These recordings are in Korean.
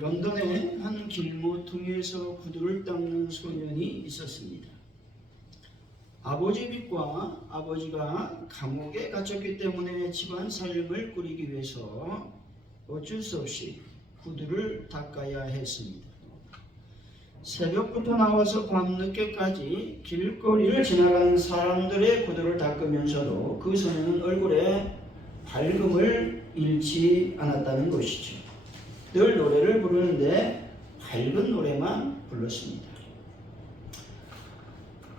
런던의 한 길모퉁이에서 구두를 닦는 소년이 있었습니다. 아버지 빚과 아버지가 감옥에 갇혔기 때문에 집안 살림을 꾸리기 위해서 어쩔 수 없이 구두를 닦아야 했습니다. 새벽부터 나와서 밤늦게까지 길거리를 지나가는 사람들의 구두를 닦으면서도 그 소년은 얼굴에 밝음을 잃지 않았다는 것이죠. 늘 노래를 부르는데 밝은 노래만 불렀습니다.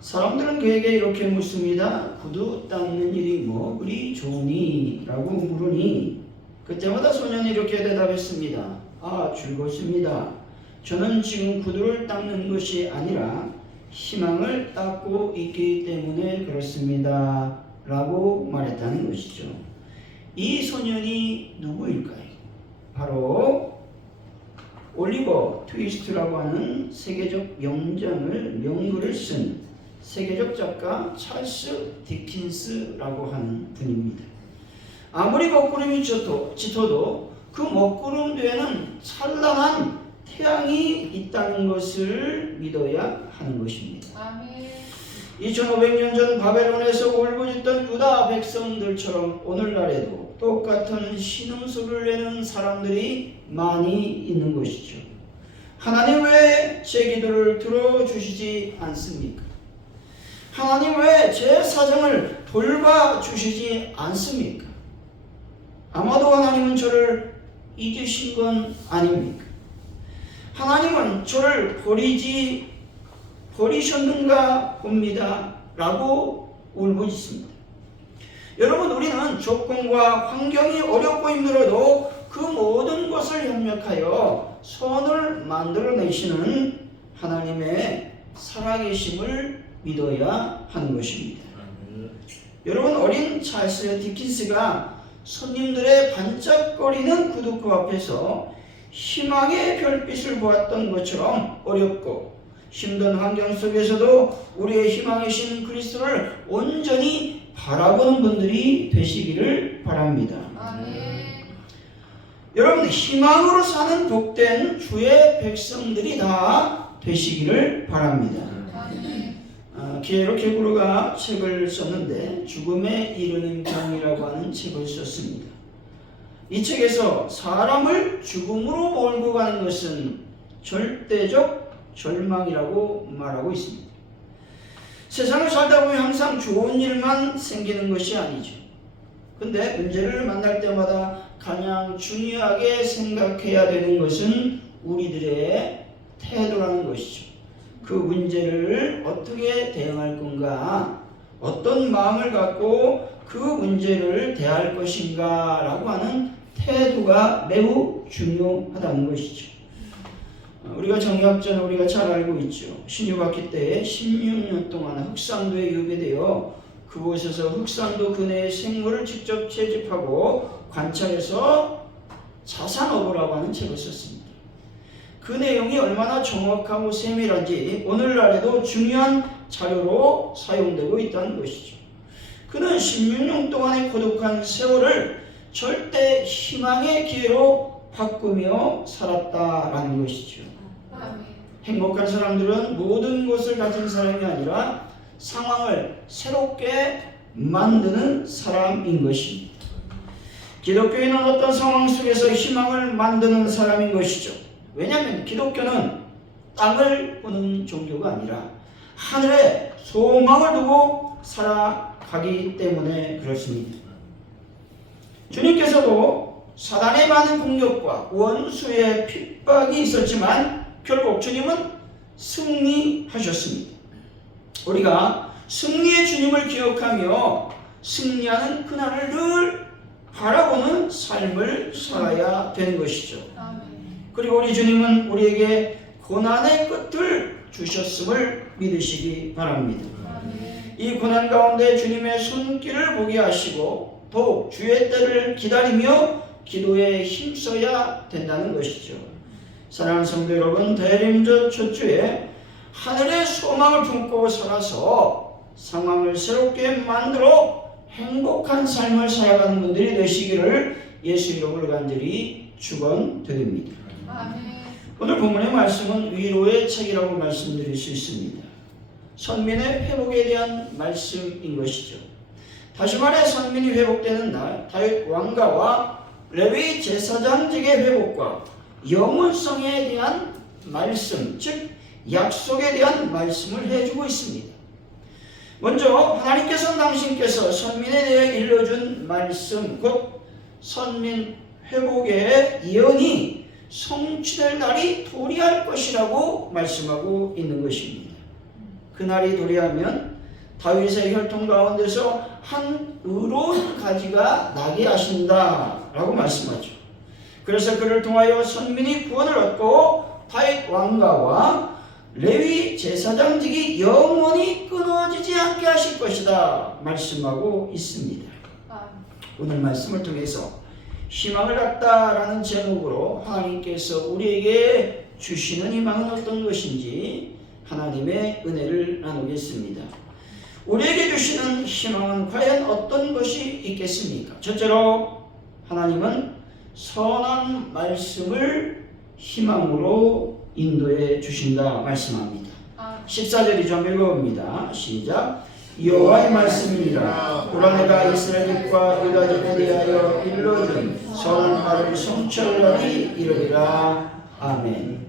사람들은 그에게 이렇게 묻습니다. 구두 닦는 일이 뭐 그리 좋으니? 라고 물으니 그때마다 소년이 이렇게 대답했습니다. 즐겁습니다. 저는 지금 구두를 닦는 것이 아니라 희망을 닦고 있기 때문에 그렇습니다. 라고 말했다는 것이죠. 이 소년이 누구일까요? 바로 올리버 트위스트라고 하는 세계적 명글을 쓴 세계적 작가 찰스 디킨스라고 하는 분입니다. 아무리 먹구름이 짙어도 그 먹구름 뒤에는 찬란한 태양이 있다는 것을 믿어야 하는 것입니다. 아멘. 2500년 전 바벨론에서 울부짖던 유다 백성들처럼 오늘날에도 똑같은 신음소리를 내는 사람들이 많이 있는 것이죠. 하나님 왜 제 기도를 들어주시지 않습니까? 하나님 왜 제 사정을 돌봐주시지 않습니까? 아마도 하나님은 저를 잊으신 건 아닙니까? 하나님은 저를 버리셨는가 봅니다. 라고 울부짖습니다. 여러분, 우리는 조건과 환경이 어렵고 힘들어도 그 모든 것을 협력하여 선을 만들어내시는 하나님의 살아계심을 믿어야 하는 것입니다. 여러분, 어린 찰스 디킨스가 손님들의 반짝거리는 구두코 앞에서 희망의 별빛을 보았던 것처럼 어렵고 힘든 환경 속에서도 우리의 희망이신 그리스도를 온전히 바라보는 분들이 되시기를 바랍니다. 아멘. 여러분, 희망으로 사는 복된 주의 백성들이 다 되시기를 바랍니다. 기에로 게브르가 책을 썼는데 죽음에 이르는 병이라고 하는 책을 썼습니다. 이 책에서 사람을 죽음으로 몰고 가는 것은 절대적 절망이라고 말하고 있습니다. 세상을 살다 보면 항상 좋은 일만 생기는 것이 아니죠. 근데 문제를 만날 때마다 가장 중요하게 생각해야 되는 것은 우리들의 태도라는 것이죠. 그 문제를 어떻게 대응할 건가, 어떤 마음을 갖고 그 문제를 대할 것인가 라고 하는 태도가 매우 중요하다는 것이죠. 우리가 정약전 우리가 잘 알고 있죠. 신유학기 때에 16년 동안 흑산도에 유배되어 그곳에서 흑산도 근해의 생물을 직접 채집하고 관찰해서 자산어부라고 하는 책을 썼습니다. 그 내용이 얼마나 정확하고 세밀한지 오늘날에도 중요한 자료로 사용되고 있다는 것이죠. 그는 16년 동안의 고독한 세월을 절대 희망의 기회로 바꾸며 살았다라는 것이죠. 행복한 사람들은 모든 것을 가진 사람이 아니라 상황을 새롭게 만드는 사람인 것입니다. 기독교인은 어떤 상황 속에서 희망을 만드는 사람인 것이죠. 왜냐하면 기독교는 땅을 보는 종교가 아니라 하늘에 소망을 두고 살아가기 때문에 그렇습니다. 주님께서도 사단의 많은 공격과 원수의 핍박이 있었지만 결국 주님은 승리하셨습니다. 우리가 승리의 주님을 기억하며 승리하는 그날을 늘 바라보는 삶을 살아야 되는 것이죠. 그리고 우리 주님은 우리에게 고난의 끝을 주셨음을 믿으시기 바랍니다. 이 고난 가운데 주님의 손길을 보게 하시고 더욱 주의 때를 기다리며 기도에 힘써야 된다는 것이죠. 사랑하는 성도 여러분, 대림절 첫 주에 하늘의 소망을 품고 살아서 상황을 새롭게 만들어 행복한 삶을 살아가는 분들이 되시기를 예수 이름으로 간절히 축원드립니다. 아멘. 오늘 본문의 말씀은 위로의 책이라고 말씀드릴 수 있습니다. 선민의 회복에 대한 말씀인 것이죠. 다시 말해 선민이 회복되는 날 다윗 왕가와 레위 제사장직의 회복과 영원성에 대한 말씀, 즉 약속에 대한 말씀을 해주고 있습니다. 먼저 하나님께서 당신께서 선민에 대해 일러준 말씀, 곧 선민 회복의 예언이 성취될 날이 도래할 것이라고 말씀하고 있는 것입니다. 그날이 도래하면 다윗의 혈통 가운데서 한 의로운 가지가 나게 하신다라고 말씀하죠. 그래서 그를 통하여 선민이 구원을 얻고 다윗 왕가와 레위 제사장직이 영원히 끊어지지 않게 하실 것이다 말씀하고 있습니다. 오늘 말씀을 통해서 희망을 갖다라는 제목으로 하나님께서 우리에게 주시는 희망은 어떤 것인지 하나님의 은혜를 나누겠습니다. 우리에게 주시는 희망은 과연 어떤 것이 있겠습니까? 첫째로 하나님은 선한 말씀을 희망으로 인도해 주신다 말씀합니다. 14절이죠. 한번 읽어봅니다. 시작. 여호와의 말씀이니라. 오라 내가 이스라엘 집과 유다 집에 대하여 일러준 선한 말을 성취하리니 이르리라. 아멘.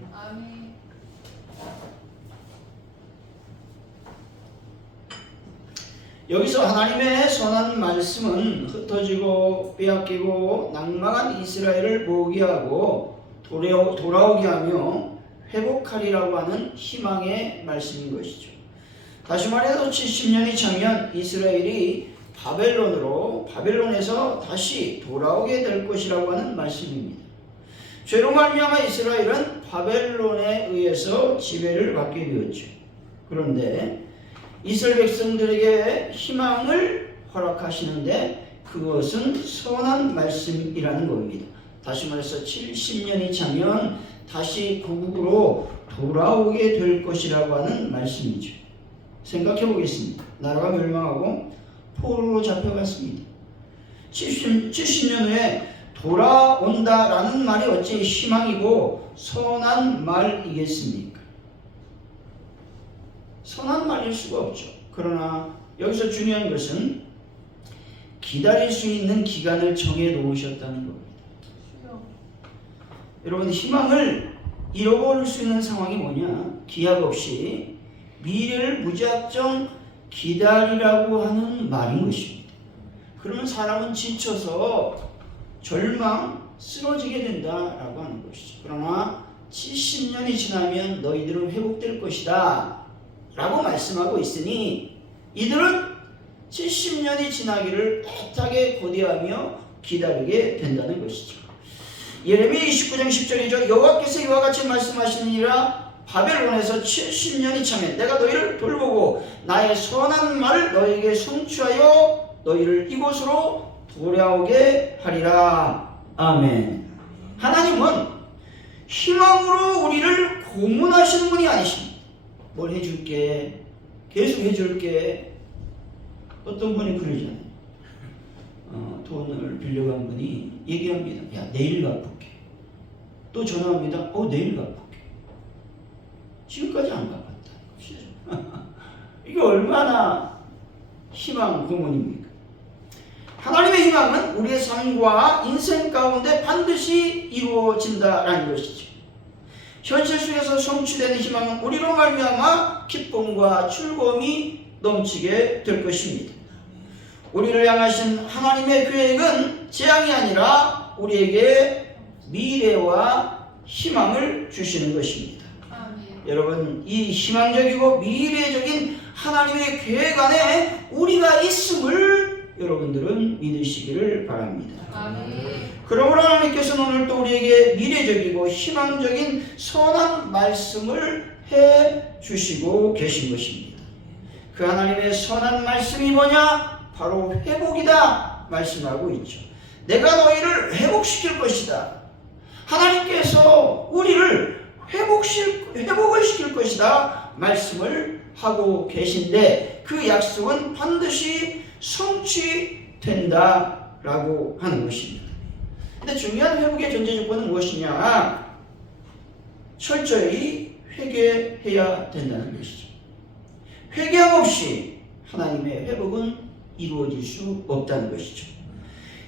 여기서 하나님의 선한 말씀은 흩어지고 빼앗기고 낭망한 이스라엘을 모으게 하고 돌아오게 하며 회복하리라고 하는 희망의 말씀인 것이죠. 다시 말해서 70년이 차면 이스라엘이 바벨론에서 다시 돌아오게 될 것이라고 하는 말씀입니다. 죄로 말미암아 이스라엘은 바벨론에 의해서 지배를 받게 되었죠. 그런데 이스라엘 백성들에게 희망을 허락하시는데 그것은 선한 말씀이라는 겁니다. 다시 말해서 70년이 차면 다시 고국으로 돌아오게 될 것이라고 하는 말씀이죠. 생각해 보겠습니다. 나라가 멸망하고 포로로 잡혀갔습니다. 70년 후에 돌아온다라는 말이 어찌 희망이고 선한 말이겠습니까? 선한 말일 수가 없죠. 그러나 여기서 중요한 것은 기다릴 수 있는 기간을 정해 놓으셨다는 겁니다. 여러분, 희망을 잃어버릴 수 있는 상황이 뭐냐? 기약 없이 미래를 무작정 기다리라고 하는 말인 것입니다. 그러면 사람은 지쳐서 절망, 쓰러지게 된다라고 하는 것이죠. 그러나 70년이 지나면 너희들은 회복될 것이다 라고 말씀하고 있으니 이들은 70년이 지나기를 애타게 고대하며 기다리게 된다는 것이죠. 예레미야 29장 10절이죠. 여호와께서 이와 같이 말씀하시니라. 바벨론에서 70년이 차면 내가 너희를 돌보고 나의 선한 말을 너희에게 성취하여 너희를 이곳으로 돌아오게 하리라. 아멘. 하나님은 희망으로 우리를 고문하시는 분이 아니십니다. 뭘 해줄게, 계속 해줄게. 어떤 분이 그러잖아요. 돈을 빌려간 분이 얘기합니다. 야, 내일 갚을게. 또 전화합니다. 내일 갚을게. 지금까지 안 갚았다는 것이죠. 이게 얼마나 희망 고문입니까? 하나님의 희망은 우리의 삶과 인생 가운데 반드시 이루어진다라는 것이죠. 현실 속에서 성취되는 희망은 우리로 말미암아 기쁨과 즐거움이 넘치게 될 것입니다. 우리를 향하신 하나님의 계획은 재앙이 아니라 우리에게 미래와 희망을 주시는 것입니다. 여러분, 이 희망적이고 미래적인 하나님의 계획 안에 우리가 있음을 여러분들은 믿으시기를 바랍니다. 그러므로 하나님께서는 오늘 또 우리에게 미래적이고 희망적인 선한 말씀을 해 주시고 계신 것입니다. 그 하나님의 선한 말씀이 뭐냐? 바로 회복이다 말씀하고 있죠. 내가 너희를 회복시킬 것이다. 하나님께서 우리를 회복을 시킬 것이다 말씀을 하고 계신데 그 약속은 반드시 성취된다라고 하는 것입니다. 근데 중요한 회복의 전제 조건은 무엇이냐? 철저히 회개해야 된다는 것이죠. 회개함 없이 하나님의 회복은 이루어질 수 없다는 것이죠.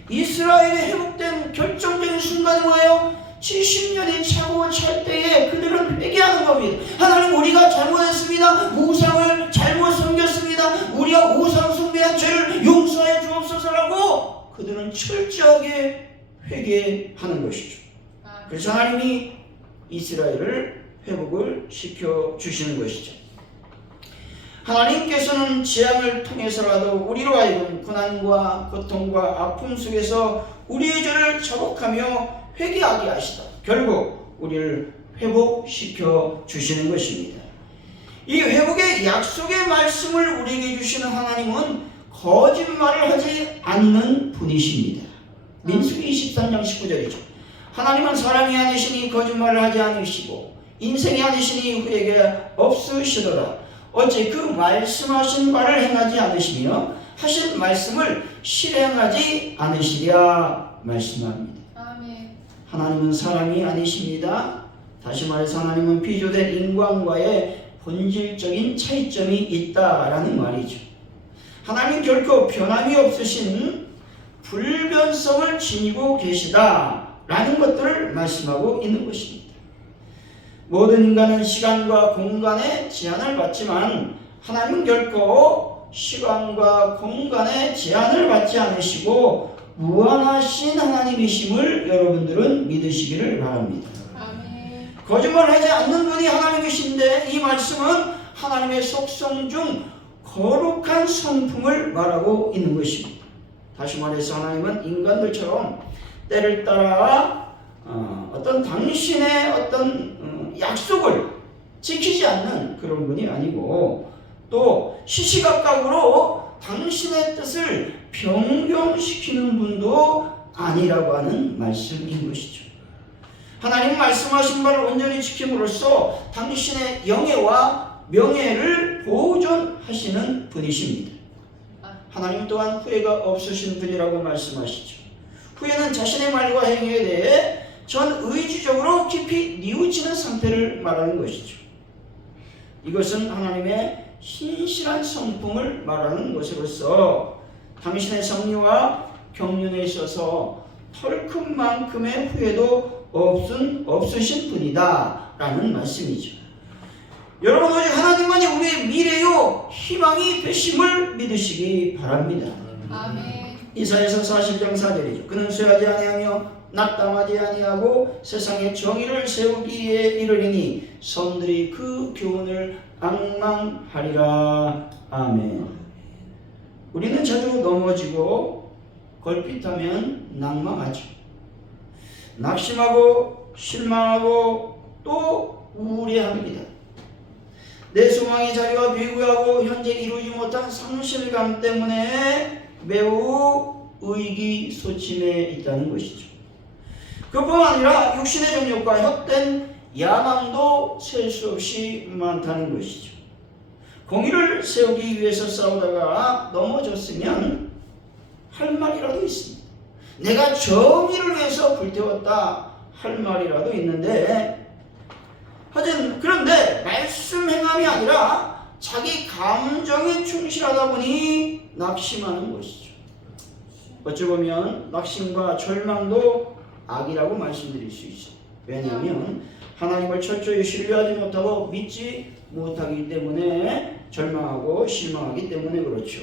이스라엘의 회복된 결정적인 순간이 뭐예요? 70년이 차고 찰 때에 그들은 회개하는 겁니다. 하나님, 우리가 잘못했습니다. 우상을 잘못 섬겼습니다. 우리가 우상 숭배한 죄를 용서해 주옵소서라고 그들은 철저하게 회개하는 것이죠. 그래서 하나님이 이스라엘을 회복을 시켜주시는 것이죠. 하나님께서는 재앙을 통해서라도 우리로 하여금 고난과 고통과 아픔 속에서 우리의 죄를 자복하며 회개하게 하시다. 결국 우리를 회복시켜 주시는 것입니다. 이 회복의 약속의 말씀을 우리에게 주시는 하나님은 거짓말을 하지 않는 분이십니다. 민수기 23장 19절이죠. 하나님은 사람이 아니시니 거짓말을 하지 않으시고 인생이 아니시니 후회가 없으시더라. 어째 그 말씀하신 바를 행하지 않으시며 하신 말씀을 실행하지 않으시랴 말씀합니다. 아멘. 하나님은 사람이 아니십니다. 다시 말해서 하나님은 비교된 인간과의 본질적인 차이점이 있다라는 말이죠. 하나님 결코 변함이 없으신 불변성을 지니고 계시다라는 것들을 말씀하고 있는 것입니다. 모든 인간은 시간과 공간의 제한을 받지만 하나님은 결코 시간과 공간의 제한을 받지 않으시고 무한하신 하나님이심을 여러분들은 믿으시기를 바랍니다. 아멘. 거짓말하지 않는 분이 하나님이신데 이 말씀은 하나님의 속성 중 거룩한 성품을 말하고 있는 것입니다. 다시 말해서 하나님은 인간들처럼 때를 따라 어떤 당신의 어떤 약속을 지키지 않는 그런 분이 아니고 또 시시각각으로 당신의 뜻을 변경시키는 분도 아니라고 하는 말씀인 것이죠. 하나님 말씀하신 바를 온전히 지킴으로써 당신의 영예와 명예를 보존하시는 분이십니다. 하나님 또한 후회가 없으신 분이라고 말씀하시죠. 후회는 자신의 말과 행위에 대해 전 의지적으로 깊이 뉘우치는 상태를 말하는 것이죠. 이것은 하나님의 신실한 성품을 말하는 것으로서 당신의 섭리와 경륜에 있어서 털큰만큼의 후회도 없으신 분이다 라는 말씀이죠. 여러분, 오직 하나님만이 우리의 미래요 희망이 되심을 믿으시기 바랍니다. 아멘. 이사야서 40장 4절이죠. 그는 쇠하지 아니하며 낙담하지 아니하고 세상에 정의를 세우기에 이르리니 섬들이 그 교훈을 앙망하리라. 아멘. 우리는 자주 넘어지고 걸핏하면 낭망하죠. 낙심하고 실망하고 또 우울해합니다. 내 소망의 자리가 비구하고 현재 이루지 못한 상실감 때문에 매우 의기소침해 있다는 것이죠. 그뿐만 아니라 육신의 정욕과 헛된 야망도 셀 수 없이 많다는 것이죠. 공의를 세우기 위해서 싸우다가 넘어졌으면 할 말이라도 있습니다. 내가 정의를 위해서 불태웠다 할 말이라도 있는데 하여튼 그런데 말씀 행함이 아니라 자기 감정에 충실하다 보니 낙심하는 것이죠. 어찌 보면 낙심과 절망도 악이라고 말씀드릴 수 있어요. 왜냐하면 하나님을 철저히 신뢰하지 못하고 믿지 못하기 때문에 절망하고 실망하기 때문에 그렇죠.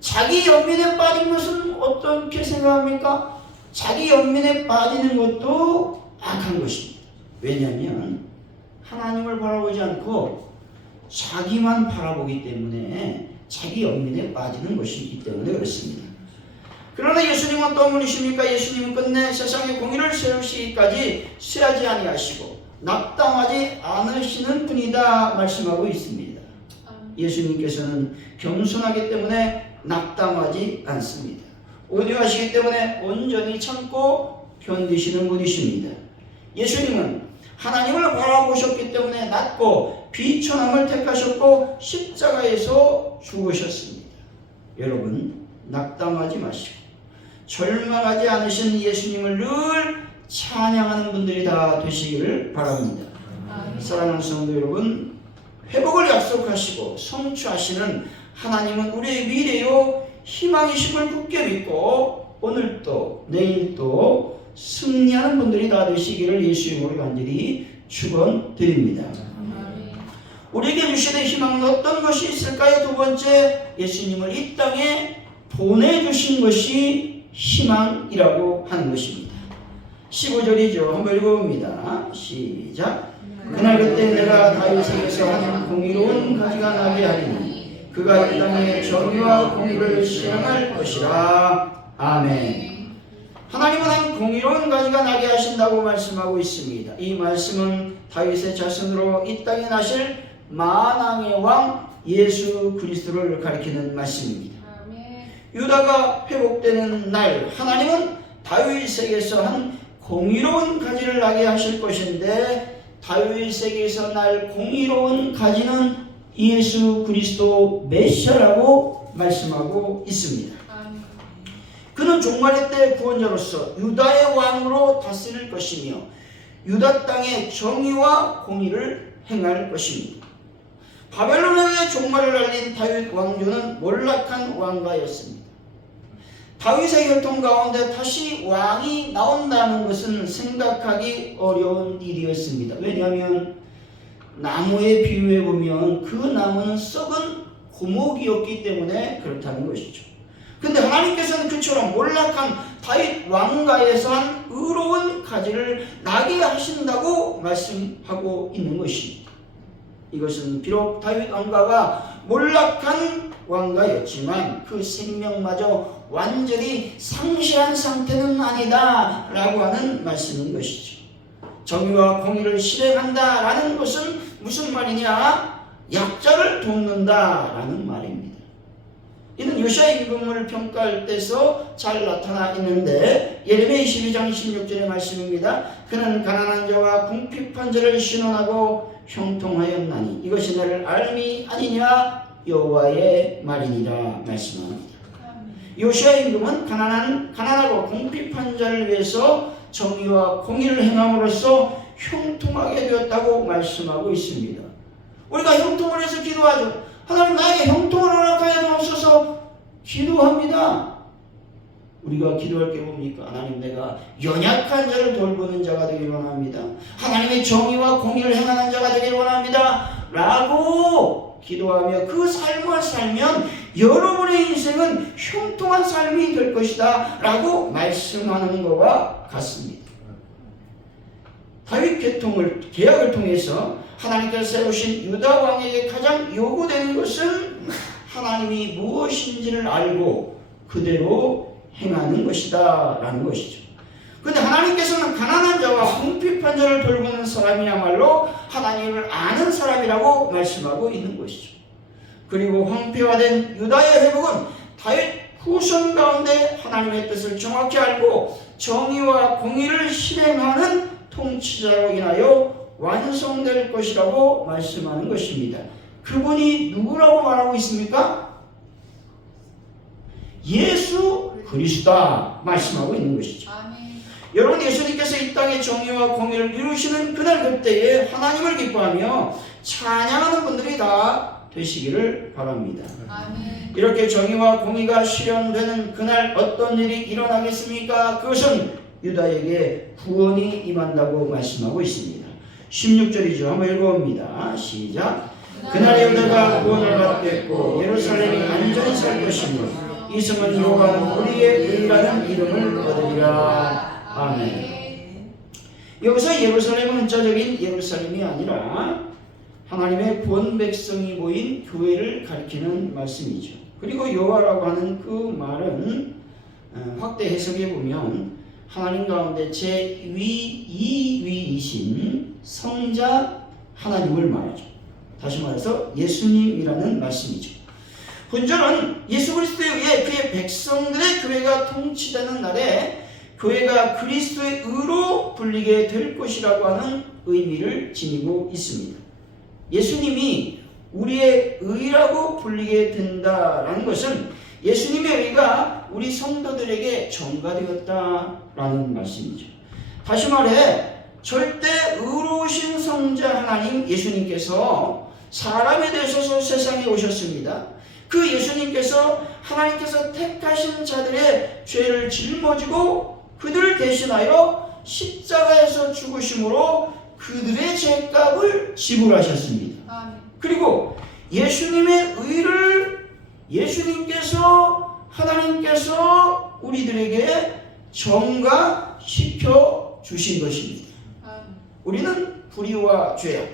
자기 연민에 빠진 것은 어떻게 생각합니까? 자기 연민에 빠지는 것도 악한 것입니다. 왜냐하면 하나님을 바라보지 않고 자기만 바라보기 때문에 자기 연민에 빠지는 것이기 때문에 그렇습니다. 그러나 예수님은 어떤 분이십니까? 예수님은 끝내 세상의 공의를 세우시기까지 쇠하지 아니하시고 낙담하지 않으시는 분이다 말씀하고 있습니다. 예수님께서는 겸손하기 때문에 낙담하지 않습니다. 온유하시기 때문에 온전히 참고 견디시는 분이십니다. 예수님은 하나님을 바라보셨기 때문에 낮고 비천함을 택하셨고 십자가에서 죽으셨습니다. 여러분, 낙담하지 마시고 절망하지 않으신 예수님을 늘 찬양하는 분들이 다 되시기를 바랍니다. 사랑하는 성도 여러분, 회복을 약속하시고 성취하시는 하나님은 우리의 미래요 희망이심을 굳게 믿고 오늘도 내일도 승리하는 분들이 다 되시기를 예수 이름으로 간절히 축원드립니다. 우리에게 주시는 희망은 어떤 것이 있을까요? 두 번째, 예수님을 이 땅에 보내주신 것이 희망이라고 하는 것입니다. 15절이죠. 한번 읽어봅니다. 시작. 그날 그때 내가 다윗에게서 한 공의로운 가지가 나게 하리니 그가 이 땅에 정의와 공의를 실행할 것이라. 아멘. 하나님은 한 공의로운 가지가 나게 하신다고 말씀하고 있습니다. 이 말씀은 다윗의 자손으로 이 땅에 나실 만왕의 왕 예수 그리스도를 가리키는 말씀입니다. 유다가 회복되는 날 하나님은 다윗에게서 한 공의로운 가지를 나게 하실 것인데 다윗에게서 날 공의로운 가지는 예수 그리스도 메시아라고 말씀하고 있습니다. 그는 종말의 때 구원자로서 유다의 왕으로 다스릴 것이며 유다 땅의 정의와 공의를 행할 것입니다. 바벨론의 종말을 알린 다윗 왕조는 몰락한 왕가였습니다. 다윗의 혈통 가운데 다시 왕이 나온다는 것은 생각하기 어려운 일이었습니다. 왜냐하면 나무에 비유해 보면 그 나무는 썩은 고목이었기 때문에 그렇다는 것이죠. 근데 하나님께서는 그처럼 몰락한 다윗 왕가에서 한 의로운 가지를 나게 하신다고 말씀하고 있는 것입니다. 이것은 비록 다윗 왕가가 몰락한 왕가였지만 그 생명마저 완전히 상실한 상태는 아니다 라고 하는 말씀인 것이죠. 정의와 공의를 실행한다 라는 것은 무슨 말이냐? 약자를 돕는다 라는 말입니다. 이는 요시야 임금을 평가할 때서 잘 나타나 있는데 예레미야 22장 16절의 말씀입니다. 그는 가난한 자와 궁핍한 자를 신원하고 형통하였나니 이것이 너를 알미 아니냐 여호와의 말이니라 말씀합니다. 요시야 임금은 가난하고 궁핍한 자를 위해서 정의와 공의를 행함으로써 형통하게 되었다고 말씀하고 있습니다. 우리가 형통을 해서 기도하죠. 하나님 나에게 형통을 허락하여 주옵소서 기도합니다. 우리가 기도할 게 뭡니까? 하나님 내가 연약한 자를 돌보는 자가 되길 원합니다. 하나님의 정의와 공의를 행하는 자가 되길 원합니다. 라고 기도하며 그 삶을 살면 여러분의 인생은 형통한 삶이 될 것이다 라고 말씀하는 것과 같습니다. 다윗 계약을 통해서 하나님께서 세우신 유다 왕에게 가장 요구되는 것은 하나님이 무엇인지를 알고 그대로 행하는 것이다 라는 것이죠. 그런데 하나님께서는 가난한 자와 궁핍한 자를 돌보는 사람이야말로 하나님을 아는 사람이라고 말씀하고 있는 것이죠. 그리고 황폐화된 유다의 회복은 다윗 후손 가운데 하나님의 뜻을 정확히 알고 정의와 공의를 실행하는 통치자로 인하여 완성될 것이라고 말씀하는 것입니다. 그분이 누구라고 말하고 있습니까? 예수 그리스도다 말씀하고 있는 것이죠. 아멘. 여러분 예수님께서 이 땅의 정의와 공의를 이루시는 그날 그때에 하나님을 기뻐하며 찬양하는 분들이 다 되시기를 바랍니다. 아멘. 이렇게 정의와 공의가 실현되는 그날 어떤 일이 일어나겠습니까? 그것은 유다에게 구원이 임한다고 말씀하고 있습니다. 16절이죠. 한번 읽어봅니다. 시작. 그날 유다가 구원을 받겠고 예루살렘이 안전히 살 것이며 이 성은 여호와는 우리의 의라는 이름을 얻으리라. 아멘. 여기서 예루살렘은 문자적인 예루살렘이 아니라 하나님의 본 백성이 모인 교회를 가리키는 말씀이죠. 그리고 여호와라고 하는 그 말은 확대 해석해 보면 하나님 가운데 제2위이신 성자 하나님을 말하죠. 다시 말해서 예수님이라는 말씀이죠. 본절은 예수 그리스도에 의해 그의 백성들의 교회가 통치되는 날에 교회가 그리스도의 의로 불리게 될 것이라고 하는 의미를 지니고 있습니다. 예수님이 우리의 의라고 불리게 된다라는 것은 예수님의 의가 우리 성도들에게 전가되었다라는 말씀이죠. 다시 말해 절대 의로우신 의로우신 성자 하나님 예수님께서 사람이 되셔서 세상에 오셨습니다. 그 예수님께서 하나님께서 택하신 자들의 죄를 짊어지고 그들을 대신하여 십자가에서 죽으심으로 그들의 죄값을 지불하셨습니다. 아멘. 그리고 예수님의 의를 예수님께서 하나님께서 우리들에게 전가시켜 주신 것입니다. 아멘. 우리는 불의와 죄악,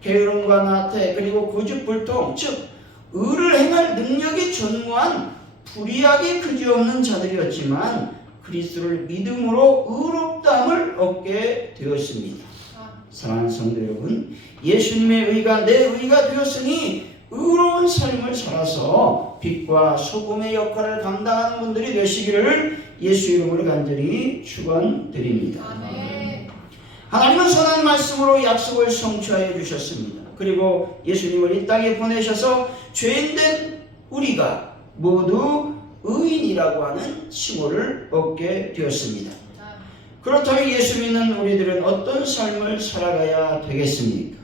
게으름과 나태, 그리고 고집불통, 즉 의를 행할 능력이 전무한 불의하기 그지없는 자들이었지만 그리스도를 믿음으로 의롭다함을 얻게 되었습니다. 아멘. 사랑하는 성도 여러분, 예수님의 의가 내 의가 되었으니 의로운 삶을 살아서 빛과 소금의 역할을 감당하는 분들이 되시기를 예수 이름으로 간절히 축원드립니다. 아멘. 하나님은 선한 말씀으로 약속을 성취하여 주셨습니다. 그리고 예수님을 이 땅에 보내셔서 죄인된 우리가 모두 의인이라고 하는 칭호를 얻게 되었습니다. 아멘. 그렇다면 예수 믿는 우리들은 어떤 삶을 살아가야 되겠습니까?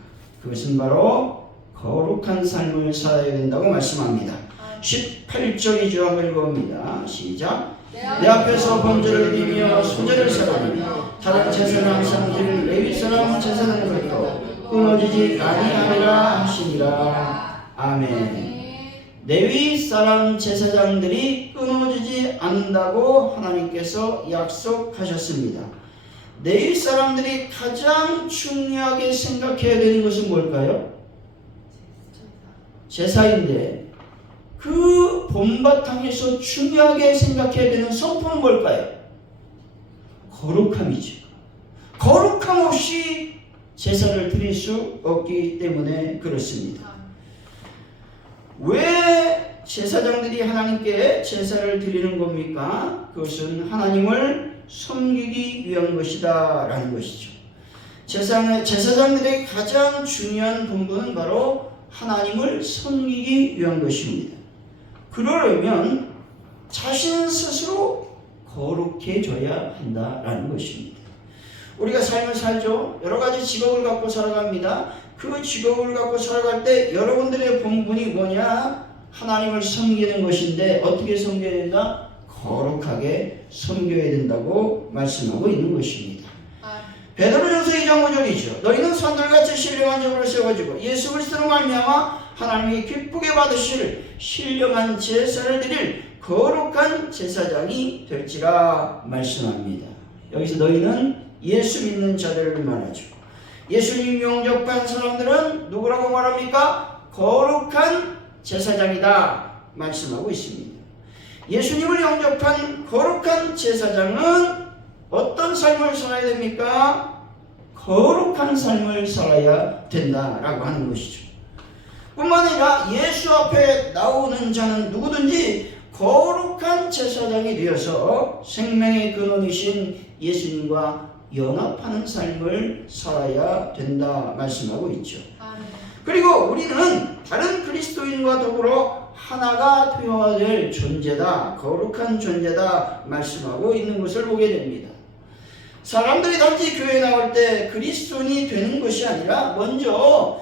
그것은 바로 거룩한 삶을 살아야 된다고 말씀합니다. 18절이죠. 한번 읽어봅니다. 시작. 내 앞에서 번제를 드리며 소제를 세우며 다른 제사는 항상 드릴 레위 사람 제사장들도 끊어지지 아니하리라 하시니라. 아멘. 레위 사람 제사장들이 끊어지지 않는다고 하나님께서 약속하셨습니다. 레위 사람들이 가장 중요하게 생각해야 되는 것은 뭘까요? 제사인데 그 본바탕에서 중요하게 생각해야 되는 성품은 뭘까요? 거룩함이죠. 거룩함 없이 제사를 드릴 수 없기 때문에 그렇습니다. 왜 제사장들이 하나님께 제사를 드리는 겁니까? 그것은 하나님을 섬기기 위한 것이다 라는 것이죠. 제사장들의 가장 중요한 본분은 바로 하나님을 섬기기 위한 것입니다. 그러려면 자신 스스로 거룩해져야 한다라는 것입니다. 우리가 삶을 살죠. 여러 가지 직업을 갖고 살아갑니다. 그 직업을 갖고 살아갈 때 여러분들의 본분이 뭐냐? 하나님을 섬기는 것인데 어떻게 섬겨야 된다? 거룩하게 섬겨야 된다고 말씀하고 있는 것입니다. 베드로전서 2장 5절이죠. 너희는 산들같이 신령한 적으로 세워지고 예수 그리스도로 말미암아 하나님이 기쁘게 받으실 신령한 제사를 드릴 거룩한 제사장이 될지라 말씀합니다. 여기서 너희는 예수 믿는 자들을 말하죠. 예수님 영접한 사람들은 누구라고 말합니까? 거룩한 제사장이다 말씀하고 있습니다. 예수님을 영접한 거룩한 제사장은 어떤 삶을 살아야 됩니까? 거룩한 삶을 살아야 된다라고 하는 것이죠. 뿐만 아니라 예수 앞에 나오는 자는 누구든지 거룩한 제사장이 되어서 생명의 근원이신 예수님과 연합하는 삶을 살아야 된다 말씀하고 있죠. 그리고 우리는 다른 그리스도인과 더불어 하나가 되어야 될 존재다, 거룩한 존재다 말씀하고 있는 것을 보게 됩니다. 사람들이 단지 교회에 나올 때 그리스도인이 되는 것이 아니라 먼저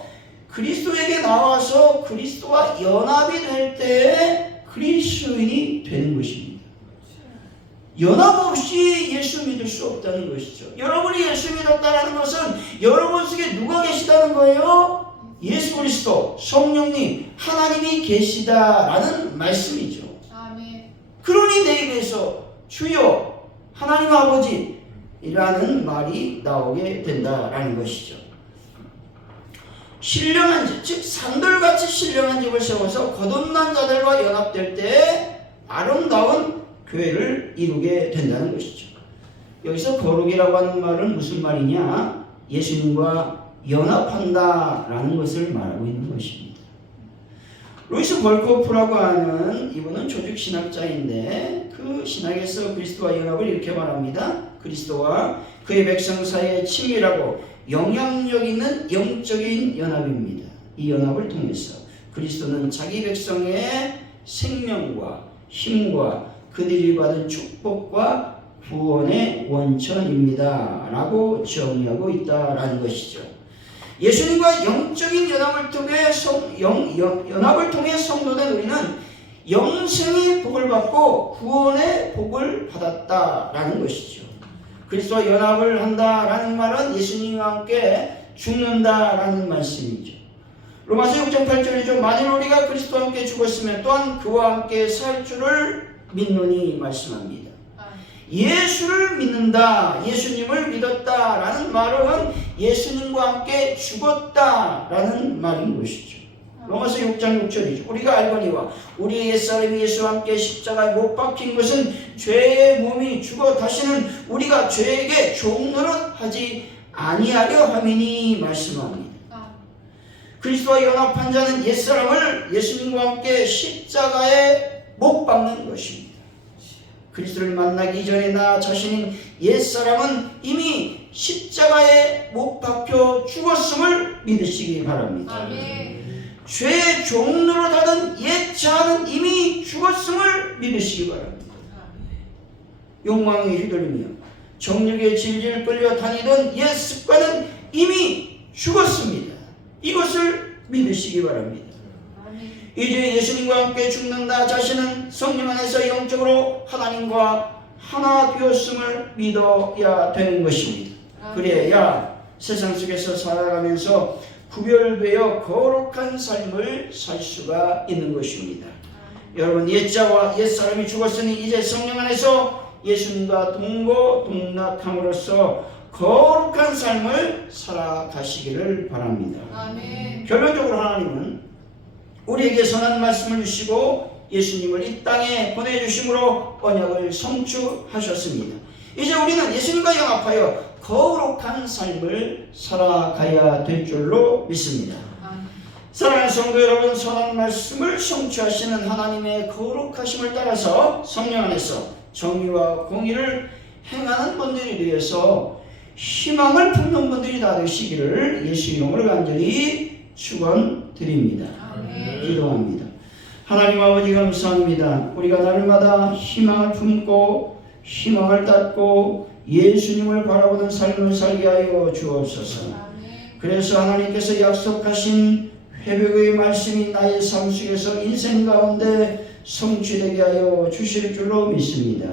그리스도에게 나와서 그리스도와 연합이 될 때 그리스도인이 되는 것입니다. 연합 없이 예수 믿을 수 없다는 것이죠. 여러분이 예수 믿었다는 것은 여러분 속에 누가 계시다는 거예요? 예수 그리스도, 성령님, 하나님이 계시다라는 말씀이죠. 아멘. 그러니 내 입에서 주여 하나님 아버지라는 말이 나오게 된다라는 것이죠. 신령한 집, 즉 산돌같이 신령한 집을 세워서 거듭난 자들과 연합될 때 아름다운 교회를 이루게 된다는 것이죠. 여기서 거룩이라고 하는 말은 무슨 말이냐? 예수님과 연합한다라는 것을 말하고 있는 것입니다. 루이스 벌코프라고 하는 이분은 조직 신학자인데 그 신학에서 그리스도와 연합을 이렇게 말합니다. 그리스도와 그의 백성 사이에 친밀하고 영향력 있는 영적인 연합입니다. 이 연합을 통해서 그리스도는 자기 백성의 생명과 힘과 그들이 받은 축복과 구원의 원천입니다 라고 정의하고 있다라는 것이죠. 예수님과 영적인 연합을 통해 성도된 우리는 영생의 복을 받고 구원의 복을 받았다라는 것이죠. 그리스도와 연합을 한다라는 말은 예수님과 함께 죽는다라는 말씀이죠. 로마서 6장 8절이죠. 만일 우리가 그리스도와 함께 죽었으면 또한 그와 함께 살 줄을 믿노니 말씀합니다. 예수를 믿는다, 예수님을 믿었다라는 말은 예수님과 함께 죽었다라는 말인 것이죠. 로마서 6장 6절이죠. 우리가 알거니와 우리의 옛사람이 예수와 함께 십자가에 못 박힌 것은 죄의 몸이 죽어 다시는 우리가 죄에게 종노릇하지 아니하려 함이니 말씀합니다. 그리스도와 연합한 자는 옛사람을 예수님과 함께 십자가에 못 박는 것입니다. 그리스도를 만나기 전에 나 자신인 옛사람은 이미 십자가에 못 박혀 죽었음을 믿으시기 바랍니다. 죄의 종노릇하던 옛 자는 이미 죽었음을 믿으시기 바랍니다. 욕망에 휘둘리며 정욕에 질질 끌려 다니던 옛 습관은 이미 죽었습니다. 이것을 믿으시기 바랍니다. 이제 예수님과 함께 죽는 나 자신은 성령 안에서 영적으로 하나님과 하나 되었음을 믿어야 되는 것입니다. 그래야 세상 속에서 살아가면서 구별되어 거룩한 삶을 살 수가 있는 것입니다. 여러분, 옛자와 옛사람이 죽었으니 이제 성령 안에서 예수님과 동거동락함으로써 거룩한 삶을 살아가시기를 바랍니다. 아멘. 결론적으로 하나님은 우리에게 선한 말씀을 주시고 예수님을 이 땅에 보내주심으로 언약을 성취하셨습니다. 이제 우리는 예수님과 연합하여 거룩한 삶을 살아가야 될 줄로 믿습니다. 사랑하는 성도 여러분, 선한 말씀을 성취하시는 하나님의 거룩하심을 따라서 성령 안에서 정의와 공의를 행하는 분들이 되어서 희망을 품는 분들이 다 되시기를 예수 이름으로 간절히 축원드립니다. 기도합니다. 하나님 아버지 감사합니다. 우리가 날마다 희망을 품고 희망을 닫고 예수님을 바라보는 삶을 살게 하여 주옵소서. 그래서 하나님께서 약속하신 회복의 말씀이 나의 삶 속에서 인생 가운데 성취되게 하여 주실 줄로 믿습니다.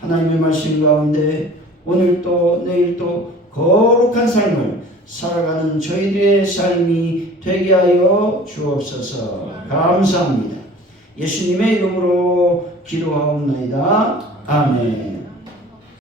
하나님의 말씀 가운데 오늘도 내일도 거룩한 삶을 살아가는 저희들의 삶이 되게 하여 주옵소서. 감사합니다. 예수님의 이름으로 기도하옵나이다. 아멘.